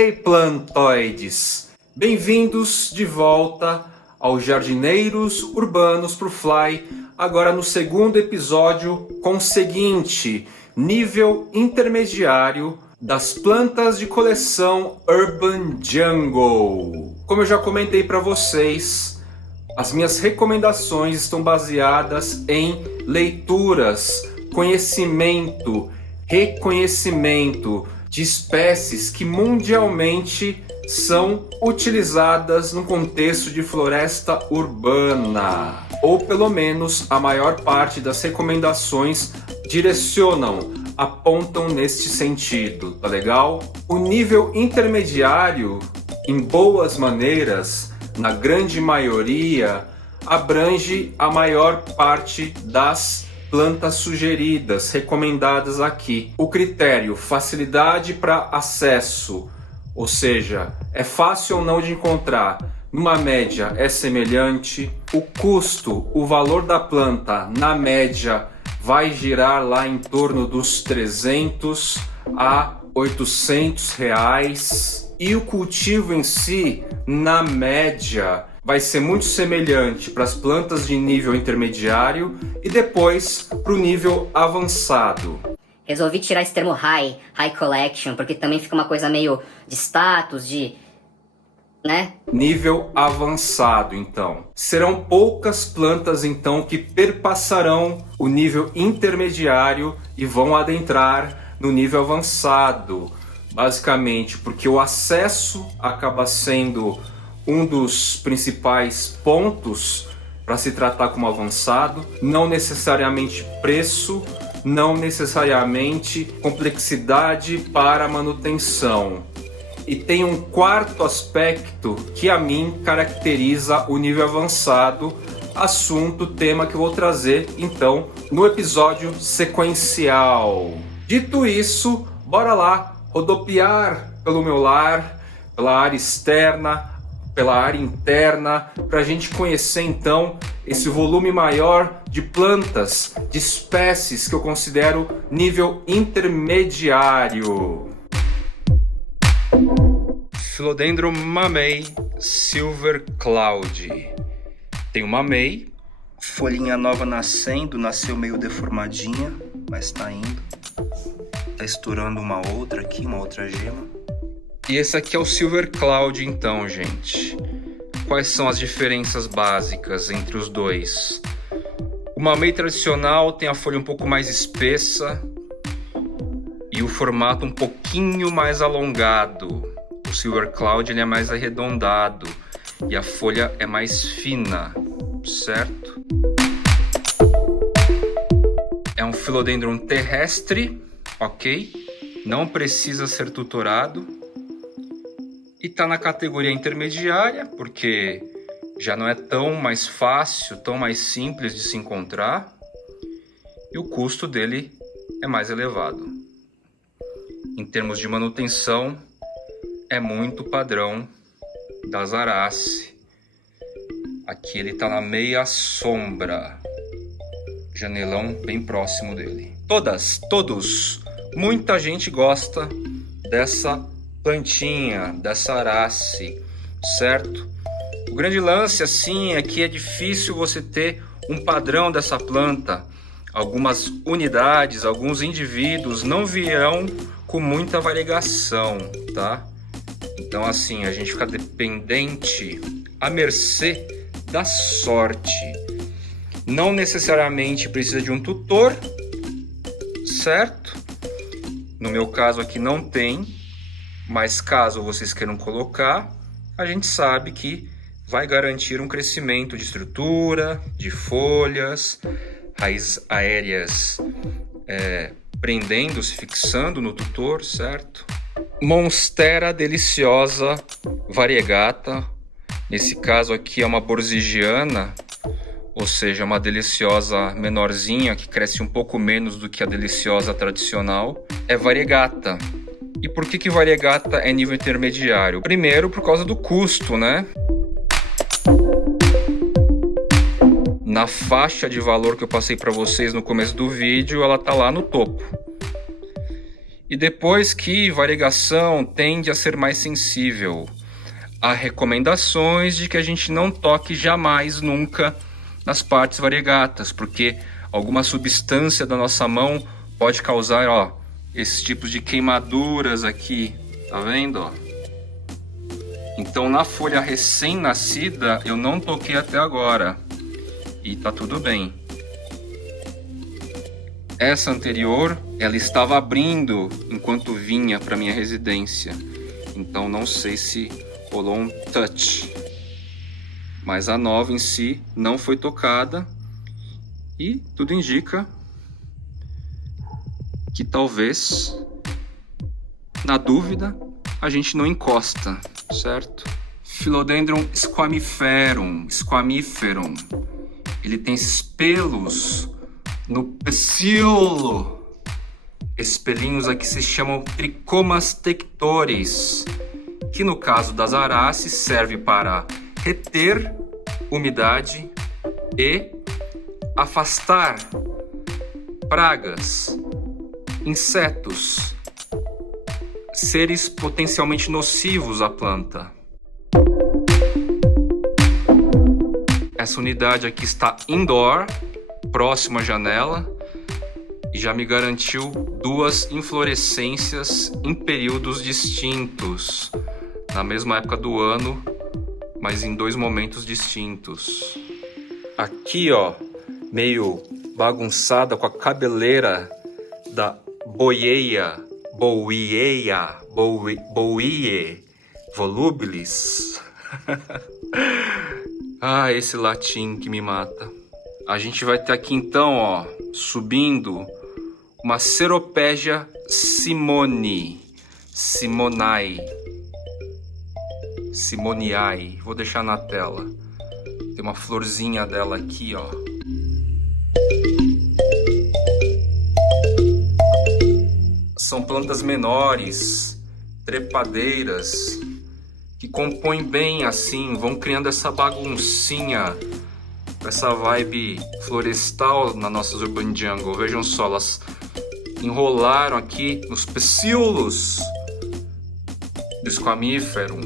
Ei, plantoides! Bem-vindos de volta aos Jardineiros Urbanos pro Fly, agora no segundo episódio com o seguinte: nível intermediário das plantas de coleção Urban Jungle. Como eu já comentei para vocês, as minhas recomendações estão baseadas em leituras, conhecimento, reconhecimento de espécies que mundialmente são utilizadas no contexto de floresta urbana, ou pelo menos a maior parte das recomendações apontam neste sentido, tá legal? O nível intermediário, em boas maneiras, na grande maioria, abrange a maior parte das plantas sugeridas, recomendadas aqui. O critério, facilidade para acesso, ou seja, é fácil ou não de encontrar, numa média é semelhante. O custo, o valor da planta, na média, vai girar lá em torno dos 300 a 800 reais. E o cultivo em si, na média, vai ser muito semelhante para as plantas de nível intermediário e depois para o nível avançado. Resolvi tirar esse termo high collection, porque também fica uma coisa meio de status, né? Nível avançado, então. Serão poucas plantas, então, que perpassarão o nível intermediário e vão adentrar no nível avançado. Basicamente, porque o acesso acaba sendo um dos principais pontos para se tratar como avançado, não necessariamente preço, não necessariamente complexidade para manutenção. E tem um quarto aspecto que a mim caracteriza o nível avançado, assunto, tema que eu vou trazer então no episódio sequencial. Dito isso, bora lá rodopiar pelo meu lar, pela área externa, pela área interna, para a gente conhecer então esse volume maior de plantas, de espécies que eu considero nível intermediário. Philodendron Mamey Silver Cloud. Tem o Mamey, folhinha nova nascendo, nasceu meio deformadinha, mas tá indo. Tá estourando uma outra aqui, uma outra gema. E esse aqui é o Silver Cloud então, gente. Quais são as diferenças básicas entre os dois? O Mamey tradicional tem a folha um pouco mais espessa e o formato um pouquinho mais alongado. O Silver Cloud ele é mais arredondado e a folha é mais fina, certo? É um Philodendron terrestre, ok? Não precisa ser tutorado. E está na categoria intermediária, porque já não é tão mais fácil, tão mais simples de se encontrar. E o custo dele é mais elevado. Em termos de manutenção, é muito padrão da Zarace. Aqui ele está na meia sombra. Janelão bem próximo dele. Todos, muita gente gosta dessa plantinha, dessa Zarace, certo? O grande lance assim é que é difícil você ter um padrão dessa planta. Algumas unidades, alguns indivíduos não virão com muita variegação, tá? Então assim, a gente fica dependente, à mercê da sorte. Não necessariamente precisa de um tutor, certo? No meu caso aqui não tem. Mas caso vocês queiram colocar, a gente sabe que vai garantir um crescimento de estrutura, de folhas, raízes aéreas prendendo-se, fixando no tutor, certo? Monstera deliciosa variegata, nesse caso aqui é uma borsigiana, ou seja, uma deliciosa menorzinha que cresce um pouco menos do que a deliciosa tradicional, é variegata. E por que variegata é nível intermediário? Primeiro, por causa do custo, né? Na faixa de valor que eu passei para vocês no começo do vídeo, ela tá lá no topo. E depois que variegação tende a ser mais sensível. Há recomendações de que a gente não toque jamais, nunca, nas partes variegatas, porque alguma substância da nossa mão pode causar, ó, esses tipos de queimaduras aqui, tá vendo, ó? Então na folha recém-nascida eu não toquei até agora e tá tudo bem. Essa anterior, ela estava abrindo enquanto vinha para minha residência, então não sei se rolou um touch, mas a nova em si não foi tocada e tudo indica que talvez, na dúvida, a gente não encosta, certo? Philodendron squamiferum, ele tem esses pelos no pecíolo. Esses pelinhos aqui se chamam tricomas tectores, que no caso das araces serve para reter umidade e afastar pragas, insetos, seres potencialmente nocivos à planta. Essa unidade aqui está indoor, próxima à janela, e já me garantiu 2 inflorescências em períodos distintos, na mesma época do ano, mas em 2 momentos distintos. Aqui, ó, meio bagunçada com a cabeleira da Bowieia volubilis. Ah, esse latim que me mata. A gente vai ter aqui então, ó, subindo uma Ceropegia simoniae. Vou deixar na tela. Tem uma florzinha dela aqui, ó. São plantas menores, trepadeiras, que compõem bem assim, vão criando essa baguncinha, essa vibe florestal nas nossas urban jungle. Vejam só, elas enrolaram aqui nos pecíolos do Squamiferum,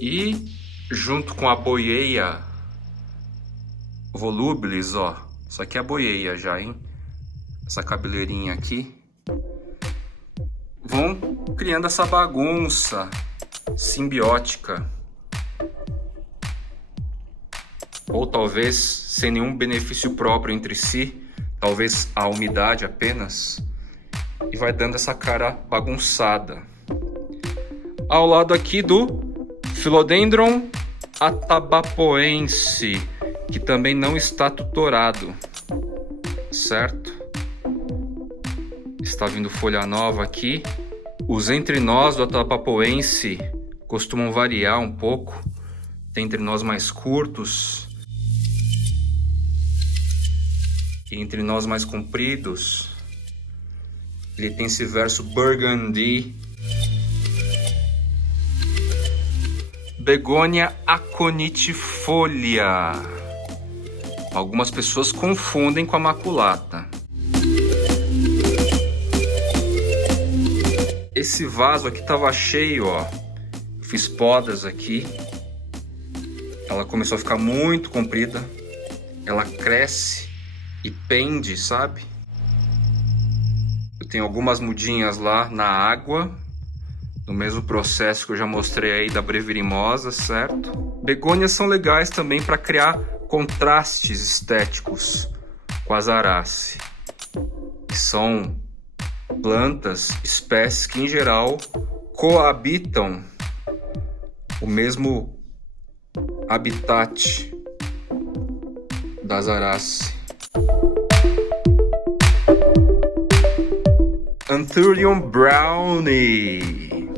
e junto com a Bowieia volubilis, ó, isso aqui é a Bowieia já, hein? Essa cabeleirinha aqui, vão criando essa bagunça simbiótica, ou talvez sem nenhum benefício próprio entre si, talvez a umidade apenas, e vai dando essa cara bagunçada. Ao lado aqui do Philodendron atabapoense, que também não está tutorado, certo? Está vindo folha nova aqui. Os entrenós do atabapoense costumam variar um pouco. Tem entrenós mais curtos e entrenós mais compridos. Ele tem esse verso burgundy. Begônia aconitifolia. Algumas pessoas confundem com a maculata. Esse vaso aqui estava cheio, ó. Fiz podas aqui. Ela começou a ficar muito comprida. Ela cresce e pende, sabe? Eu tenho algumas mudinhas lá na água, no mesmo processo que eu já mostrei aí da brevirimosa, certo? Begônias são legais também para criar contrastes estéticos com as arace, que são plantas, espécies que em geral coabitam o mesmo habitat das arace. Anthurium brownie.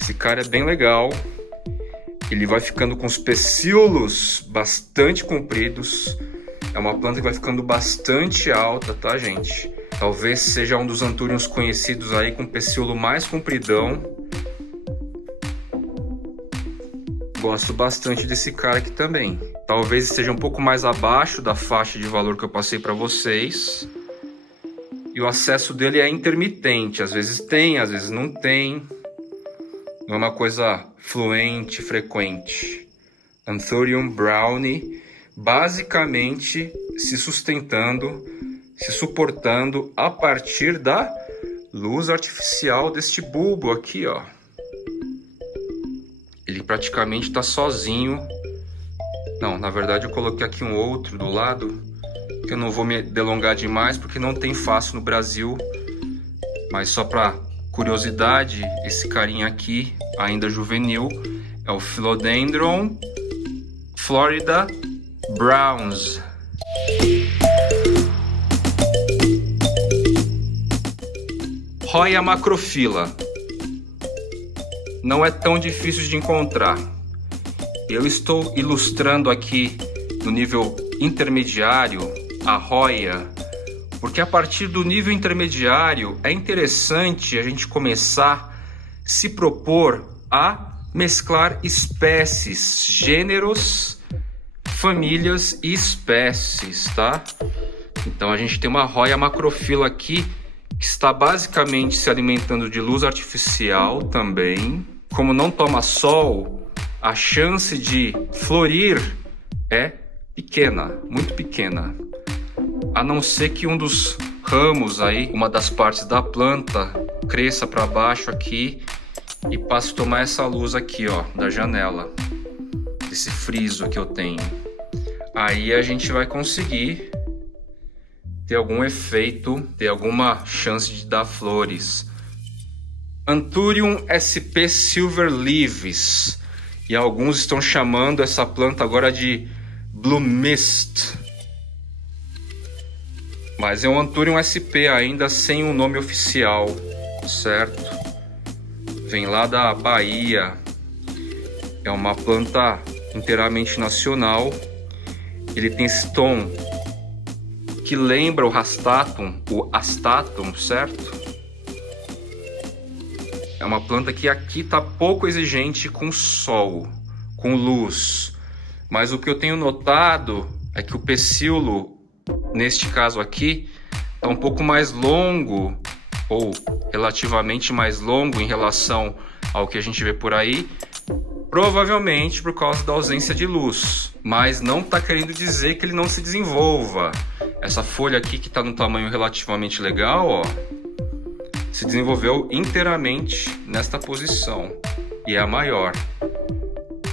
Esse cara é bem legal. Ele vai ficando com os pecíolos bastante compridos. É uma planta que vai ficando bastante alta, tá, gente? Talvez seja um dos Anthuriums conhecidos aí com pecíolo mais compridão. Gosto bastante desse cara aqui também. Talvez esteja um pouco mais abaixo da faixa de valor que eu passei para vocês. E o acesso dele é intermitente, às vezes tem, às vezes não tem. Não é uma coisa fluente, frequente. Anthurium brownie, basicamente se sustentando, se suportando a partir da luz artificial deste bulbo aqui, ó. Ele praticamente está sozinho. Não, na verdade eu coloquei aqui um outro do lado, que eu não vou me delongar demais, porque não tem fácil no Brasil. Mas só para curiosidade, esse carinha aqui, ainda juvenil, é o Philodendron Florida Browns. Hoya macrophylla. Não é tão difícil de encontrar. Eu estou ilustrando aqui no nível intermediário a Hoya, porque a partir do nível intermediário é interessante a gente começar a se propor a mesclar espécies, gêneros, famílias e espécies, tá? Então a gente tem uma Hoya macrophylla aqui que está basicamente se alimentando de luz artificial também. Como não toma sol, a chance de florir é pequena, muito pequena. A não ser que um dos ramos aí, uma das partes da planta, cresça para baixo aqui e passe a tomar essa luz aqui, ó, da janela, esse friso que eu tenho. Aí a gente vai conseguir ter algum efeito, ter alguma chance de dar flores. Anthurium sp Silver Leaves, e alguns estão chamando essa planta agora de Blue Mist. Mas é um Anthurium sp ainda sem um nome oficial, certo? Vem lá da Bahia. É uma planta inteiramente nacional. Ele tem esse tom que lembra o Hastatum, o Astatum, certo? É uma planta que aqui está pouco exigente com sol, com luz. Mas o que eu tenho notado é que o pecíolo, neste caso aqui, está um pouco mais longo, ou relativamente mais longo em relação ao que a gente vê por aí, provavelmente por causa da ausência de luz. Mas não está querendo dizer que ele não se desenvolva. Essa folha aqui, que está num tamanho relativamente legal, ó, se desenvolveu inteiramente nesta posição. E é a maior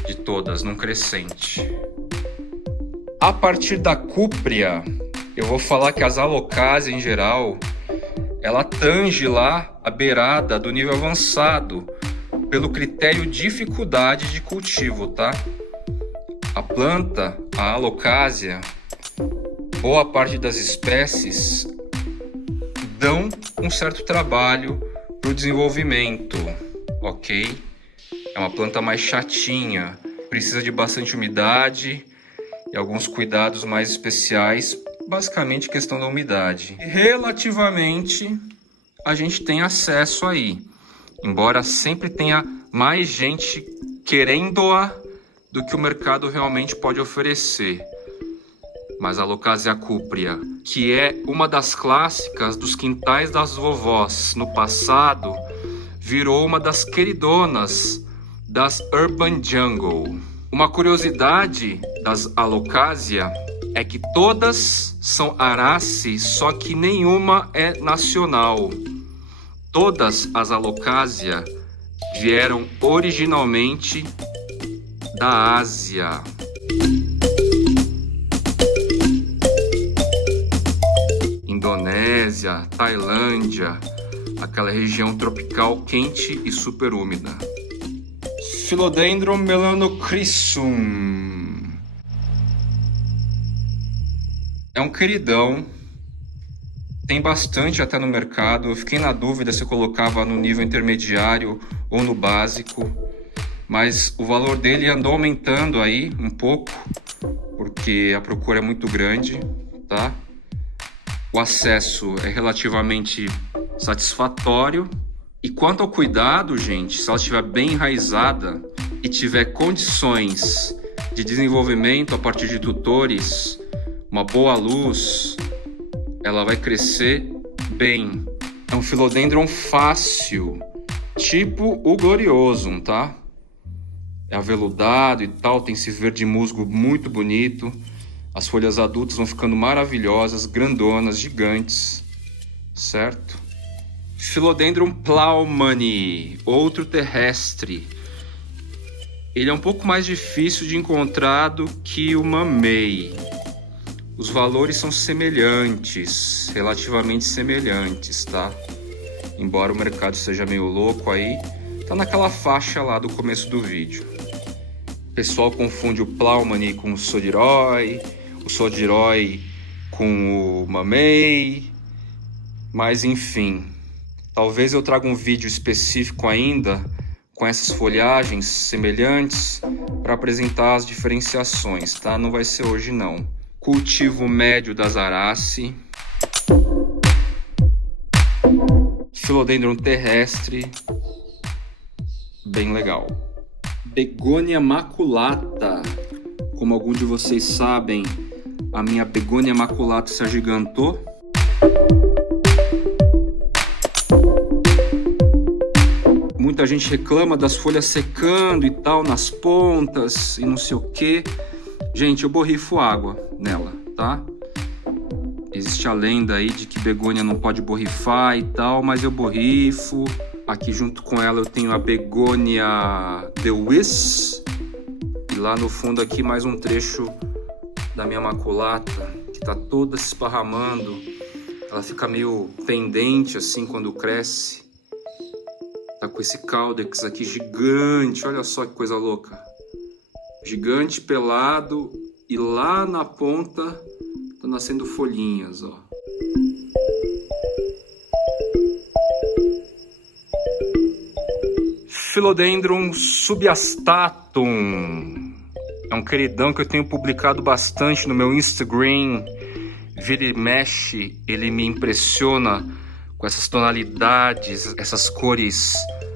de todas, num crescente. A partir da cúprea, eu vou falar que as alocásias em geral, ela tange lá a beirada do nível avançado, pelo critério dificuldade de cultivo, tá? A planta, a alocásia, boa parte das espécies dão um certo trabalho para o desenvolvimento, ok? É uma planta mais chatinha, precisa de bastante umidade e alguns cuidados mais especiais, basicamente questão da umidade. Relativamente, a gente tem acesso aí, embora sempre tenha mais gente querendo-a do que o mercado realmente pode oferecer. Mas a Alocasia cúprea, que é uma das clássicas dos quintais das vovós no passado, virou uma das queridonas das Urban Jungle. Uma curiosidade das Alocasia é que todas são arace, só que nenhuma é nacional. Todas as Alocasia vieram originalmente da Ásia. Indonésia, Tailândia, aquela região tropical quente e super úmida. Philodendron melanochrysum. É um queridão. Tem bastante até no mercado. Eu fiquei na dúvida se eu colocava no nível intermediário ou no básico. Mas o valor dele andou aumentando aí um pouco, porque a procura é muito grande, tá? O acesso é relativamente satisfatório. E quanto ao cuidado, gente, se ela estiver bem enraizada e tiver condições de desenvolvimento a partir de tutores, uma boa luz, ela vai crescer bem. É um Philodendron fácil, tipo o Gloriosum, tá? É aveludado e tal, tem esse verde musgo muito bonito. As folhas adultas vão ficando maravilhosas, grandonas, gigantes, certo? Philodendron Plowmani, outro terrestre. Ele é um pouco mais difícil de encontrar do que o Mamei. Os valores são semelhantes, relativamente semelhantes, tá? Embora o mercado seja meio louco aí, tá naquela faixa lá do começo do vídeo. O pessoal confunde o Plowmani com o Sodiroy com o Mamei, mas enfim. Talvez eu traga um vídeo específico ainda com essas folhagens semelhantes para apresentar as diferenciações, tá? Não vai ser hoje não. Cultivo médio das Arace. Philodendron terrestre. Bem legal. Begônia maculata. Como alguns de vocês sabem, a minha begônia maculata se agigantou. Muita gente reclama das folhas secando e tal, nas pontas e não sei o que. Gente, eu borrifo água nela, tá? Existe a lenda aí de que begônia não pode borrifar e tal, mas eu borrifo. Aqui junto com ela eu tenho a begônia The Wiz. E lá no fundo aqui mais um trecho da minha maculata, que tá toda se esparramando. Ela fica meio pendente assim quando cresce. Tá com esse caudex aqui gigante, olha só que coisa louca. Gigante, pelado, e lá na ponta tá nascendo folhinhas, ó. Philodendron subastatum. É um queridão que eu tenho publicado bastante no meu Instagram. Vira e mexe, ele me impressiona com essas tonalidades, essas cores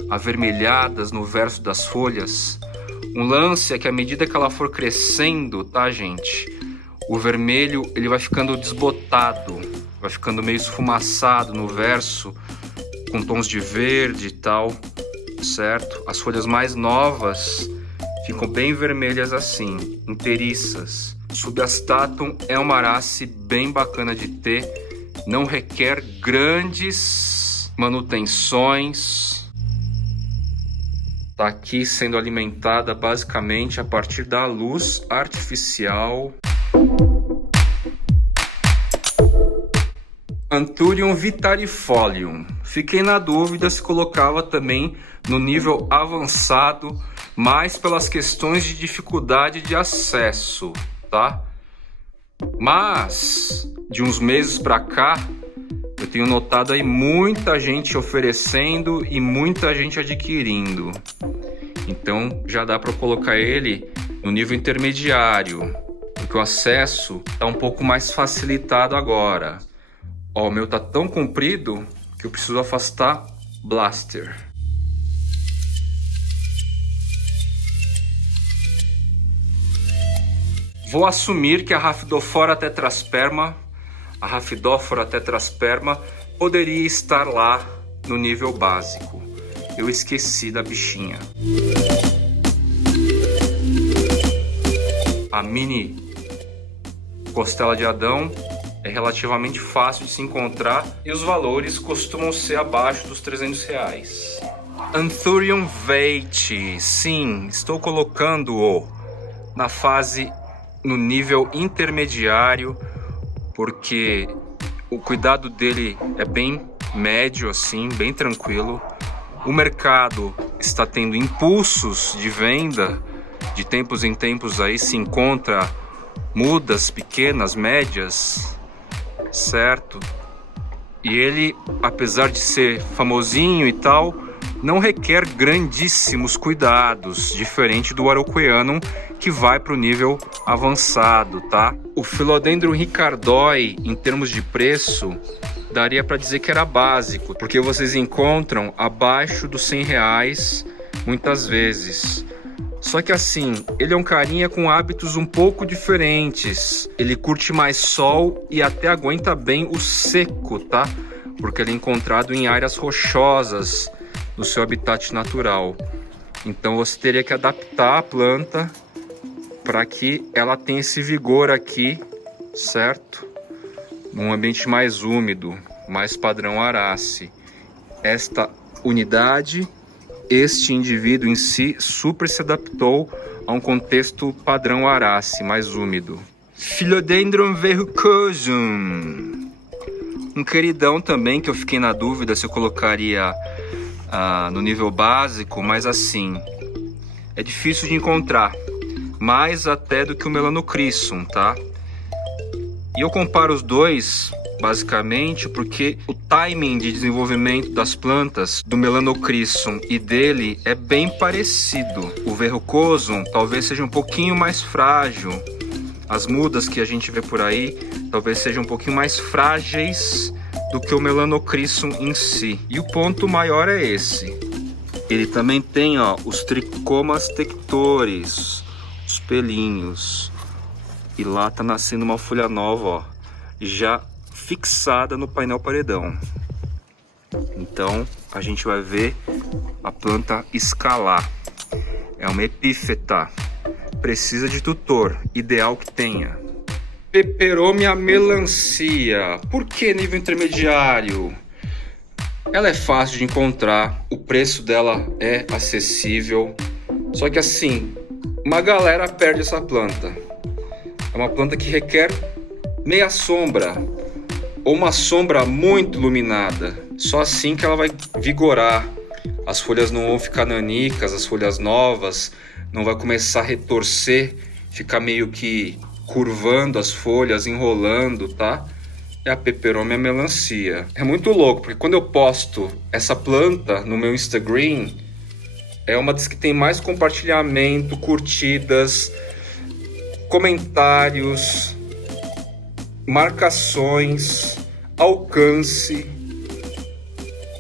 avermelhadas no verso das folhas. Um lance é que à medida que ela for crescendo, tá, gente? O vermelho, ele vai ficando desbotado, vai ficando meio esfumaçado no verso, com tons de verde e tal, certo? As folhas mais novas ficam bem vermelhas assim, inteiriças. Subastatum é uma arace bem bacana de ter. Não requer grandes manutenções. Está aqui sendo alimentada basicamente a partir da luz artificial. Anthurium vitarifolium. Fiquei na dúvida se colocava também no nível avançado, mais pelas questões de dificuldade de acesso, tá? Mas de uns meses para cá, eu tenho notado aí muita gente oferecendo e muita gente adquirindo. Então já dá para colocar ele no nível intermediário, porque o acesso está um pouco mais facilitado agora. Ó, o meu tá tão comprido que eu preciso afastar blaster. Vou assumir que a Rhaphidophora tetrasperma poderia estar lá no nível básico. Eu esqueci da bichinha. A mini costela de Adão é relativamente fácil de se encontrar e os valores costumam ser abaixo dos R$300. Anthurium veite, sim, estou colocando-o no nível intermediário, porque o cuidado dele é bem médio, assim, bem tranquilo. O mercado está tendo impulsos de venda, de tempos em tempos aí se encontra mudas pequenas, médias, certo? E ele, apesar de ser famosinho e tal, não requer grandíssimos cuidados, diferente do Araucoianum, que vai para o nível avançado, tá? O Philodendron ricardoi, em termos de preço, daria para dizer que era básico, porque vocês encontram abaixo dos R$100 muitas vezes. Só que assim, ele é um carinha com hábitos um pouco diferentes. Ele curte mais sol e até aguenta bem o seco, tá? Porque ele é encontrado em áreas rochosas no seu habitat natural. Então você teria que adaptar a planta para que ela tenha esse vigor aqui, certo? Num ambiente mais úmido, mais padrão Arace. Esta unidade, este indivíduo em si, super se adaptou a um contexto padrão Arace, mais úmido. Philodendron verrucosum. Um queridão também, que eu fiquei na dúvida se eu colocaria no nível básico, mas assim, é difícil de encontrar. Mais até do que o Melanocryssum, tá? E eu comparo os dois, basicamente, porque o timing de desenvolvimento das plantas do Melanocryssum e dele é bem parecido. O Verrucosum talvez seja um pouquinho mais frágil. As mudas que a gente vê por aí talvez sejam um pouquinho mais frágeis do que o Melanocryssum em si. E o ponto maior é esse. Ele também tem, ó, os tricomas tectores, os pelinhos. E lá tá nascendo uma folha nova, ó, já fixada no painel paredão. Então a gente vai ver a planta escalar. É uma epífeta, precisa de tutor, ideal que tenha. Peperomia melancia. Por que nível intermediário? Ela é fácil de encontrar, o preço dela é acessível. Só que assim, uma galera perde essa planta. É uma planta que requer meia sombra ou uma sombra muito iluminada. Só assim que ela vai vigorar. As folhas não vão ficar nanicas, as folhas novas não vai começar a retorcer, ficar meio que curvando as folhas, enrolando, tá? É a Peperomia melancia. É muito louco, porque quando eu posto essa planta no meu Instagram, é uma das que tem mais compartilhamento, curtidas, comentários, marcações, alcance.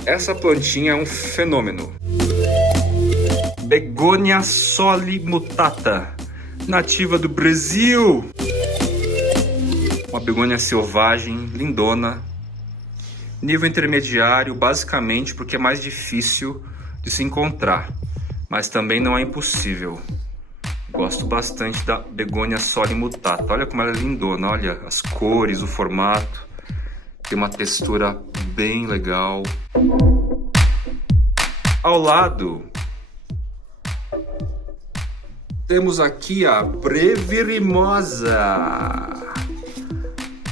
Essa plantinha é um fenômeno. Begonia solimutata, nativa do Brasil. Uma begônia selvagem, lindona. Nível intermediário, basicamente porque é mais difícil de se encontrar, mas também não é impossível. Gosto bastante da Begonia solimutata. Olha como ela é lindona, olha as cores, o formato. Tem uma textura bem legal. Ao lado, temos aqui a Brevirimosa.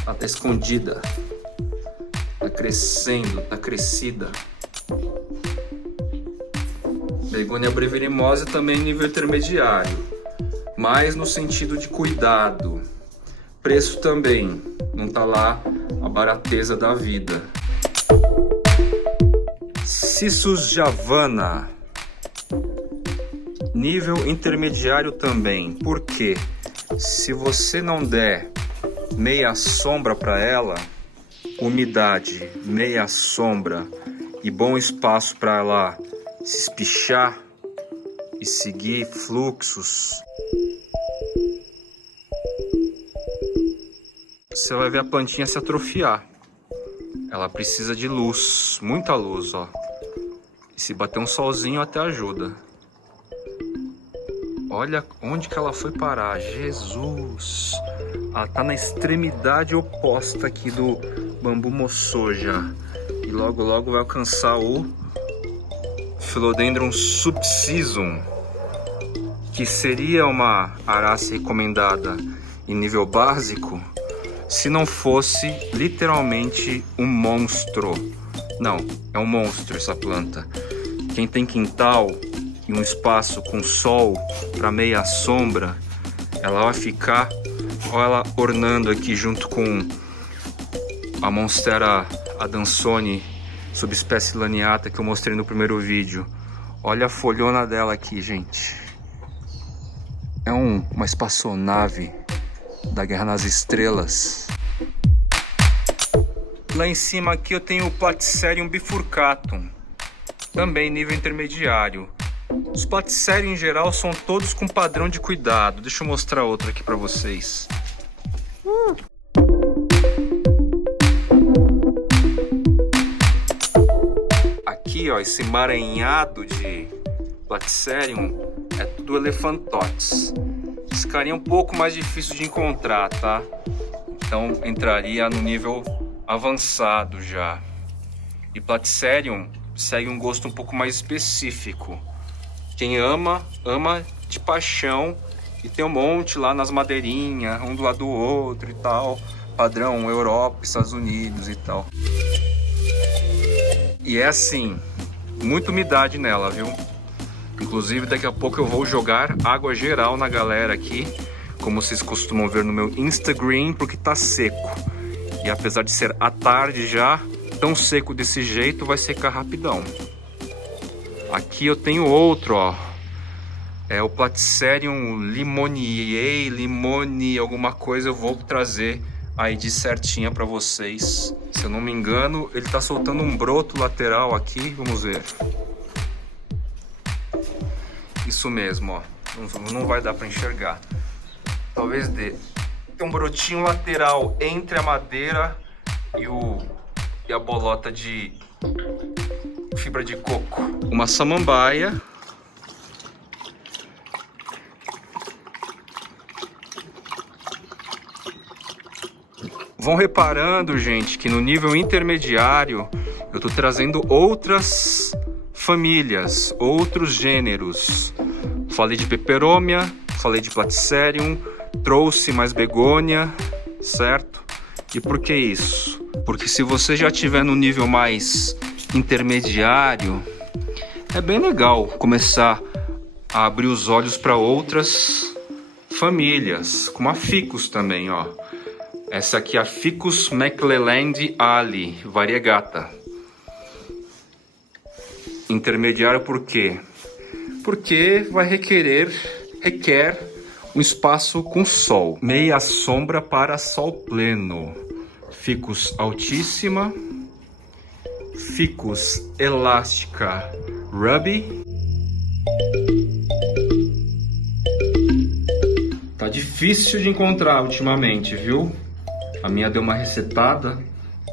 Ela tá escondida. Tá crescendo, tá crescida. Begonia brevirimosa também nível intermediário, mas no sentido de cuidado. Preço também, não tá lá a barateza da vida. Cissus javana, nível intermediário também. Por quê? Se você não der meia sombra para ela, umidade, meia sombra e bom espaço para ela se espichar e seguir fluxos, você vai ver a plantinha se atrofiar. Ela precisa de luz, muita luz, ó. E se bater um solzinho até ajuda. Olha onde que ela foi parar, Jesus! Ela tá na extremidade oposta aqui do bambu moçoja. E logo logo vai alcançar o Philodendron subsisum, que seria uma Arace recomendada em nível básico, se não fosse literalmente um monstro. Não, é um monstro essa planta. Quem tem quintal e um espaço com sol para meia sombra, ela vai ficar, olha ela ornando aqui junto com a Monstera adansoni, subespécie laniata, que eu mostrei no primeiro vídeo. Olha a folhona dela aqui, gente. É uma espaçonave da Guerra nas Estrelas. Lá em cima aqui eu tenho o Platycerium bifurcatum, também nível intermediário. Os platicérios em geral são todos com padrão de cuidado. Deixa eu mostrar outro aqui para vocês. Aqui, ó, esse emaranhado de Platycerium é tudo Elephantotes. Esse carinha é um pouco mais difícil de encontrar, tá? Então entraria no nível avançado já. E Platycerium segue um gosto um pouco mais específico. Quem ama, ama de paixão. E tem um monte lá nas madeirinhas, um do lado do outro e tal. Padrão Europa, Estados Unidos e tal. E é assim, muita umidade nela, viu? Inclusive daqui a pouco eu vou jogar água geral na galera aqui, como vocês costumam ver no meu Instagram, porque tá seco. E apesar de ser à tarde já, tão seco desse jeito, vai secar rapidão. Aqui eu tenho outro, ó. É o Platycerium limoniae, limone alguma coisa, eu vou trazer aí de certinha pra vocês. Se eu não me engano, ele tá soltando um broto lateral aqui, vamos ver. Isso mesmo, ó. Não vai dar pra enxergar. Talvez dê. Tem um brotinho lateral entre a madeira e a bolota de fibra de coco. Uma samambaia. Vão reparando, gente, que no nível intermediário eu tô trazendo outras famílias, outros gêneros. Falei de peperômia, falei de Platycerium, trouxe mais begônia, certo? E por que isso? Porque se você já estiver no nível mais intermediário, é bem legal começar a abrir os olhos para outras famílias, como a Ficus também, ó. Essa aqui é a Ficus McClelland Ali, variegata. Intermediário por quê? Porque vai requer um espaço com sol. Meia sombra para sol pleno. Ficus altíssima. Ficus elástica Ruby. Tá difícil de encontrar ultimamente, viu? A minha deu uma resetada.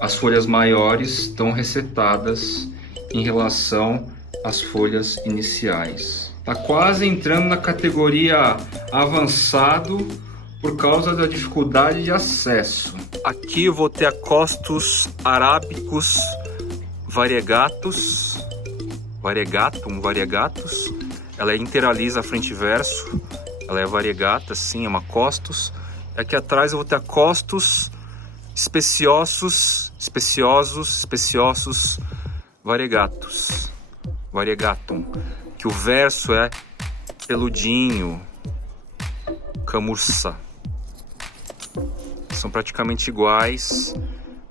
As folhas maiores estão resetadas em relação às folhas iniciais. Tá quase entrando na categoria avançado por causa da dificuldade de acesso. Aqui eu vou ter a Costus arabicus variegatus. Variegatus. Ela é interalisa frente e verso. Ela é variegata, sim, é uma Costus. Aqui atrás eu vou ter a Costus speciosus variegatum, que o verso é peludinho, camurça. São praticamente iguais,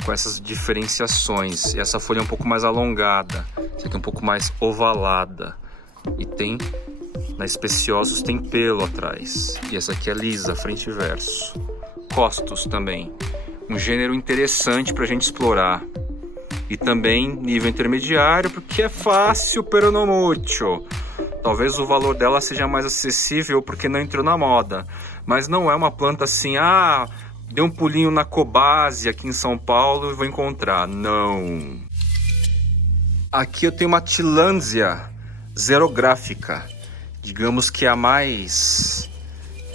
com essas diferenciações. E essa folha é um pouco mais alongada, essa aqui é um pouco mais ovalada. E tem, na Speciosus tem pelo atrás. E essa aqui é lisa, frente e verso. Costus também, um gênero interessante para a gente explorar. E também nível intermediário, porque é fácil, pero no mucho. Talvez o valor dela seja mais acessível porque não entrou na moda. Mas não é uma planta assim, dei um pulinho na Cobase aqui em São Paulo e vou encontrar. Não. Aqui eu tenho uma Tillandsia xerográfica. Digamos que é a mais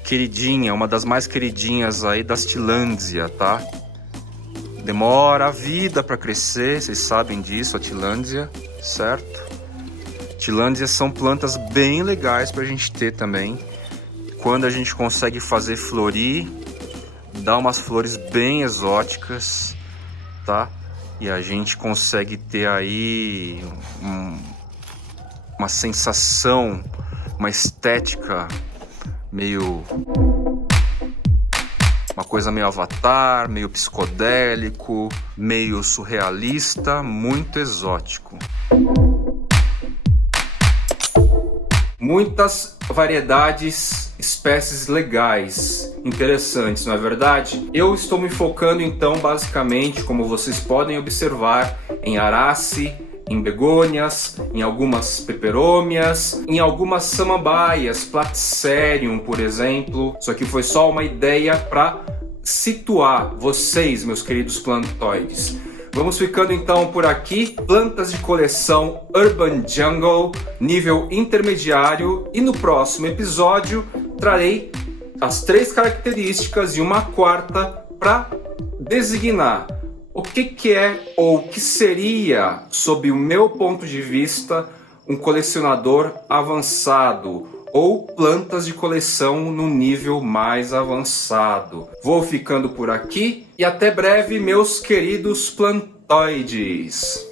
queridinha, uma das mais queridinhas aí das Tillandsia, tá? Demora a vida para crescer, vocês sabem disso, a Tillandsia, certo? Tillandsias são plantas bem legais para a gente ter também. Quando a gente consegue fazer florir, dá umas flores bem exóticas, tá? E a gente consegue ter aí uma sensação, uma estética meio... uma coisa meio Avatar, meio psicodélico, meio surrealista, muito exótico. Muitas variedades, espécies legais, interessantes, não é verdade? Eu estou me focando então basicamente, como vocês podem observar, em Arace, em begônias, em algumas peperômias, em algumas samambaias, Platycerium, por exemplo. Isso aqui foi só uma ideia para situar vocês, meus queridos plantoides. Vamos ficando então por aqui. Plantas de coleção Urban Jungle, nível intermediário. E no próximo episódio trarei as 3 características e uma quarta para designar o que é ou o que seria, sob o meu ponto de vista, um colecionador avançado ou plantas de coleção no nível mais avançado. Vou ficando por aqui e até breve, meus queridos plantoides!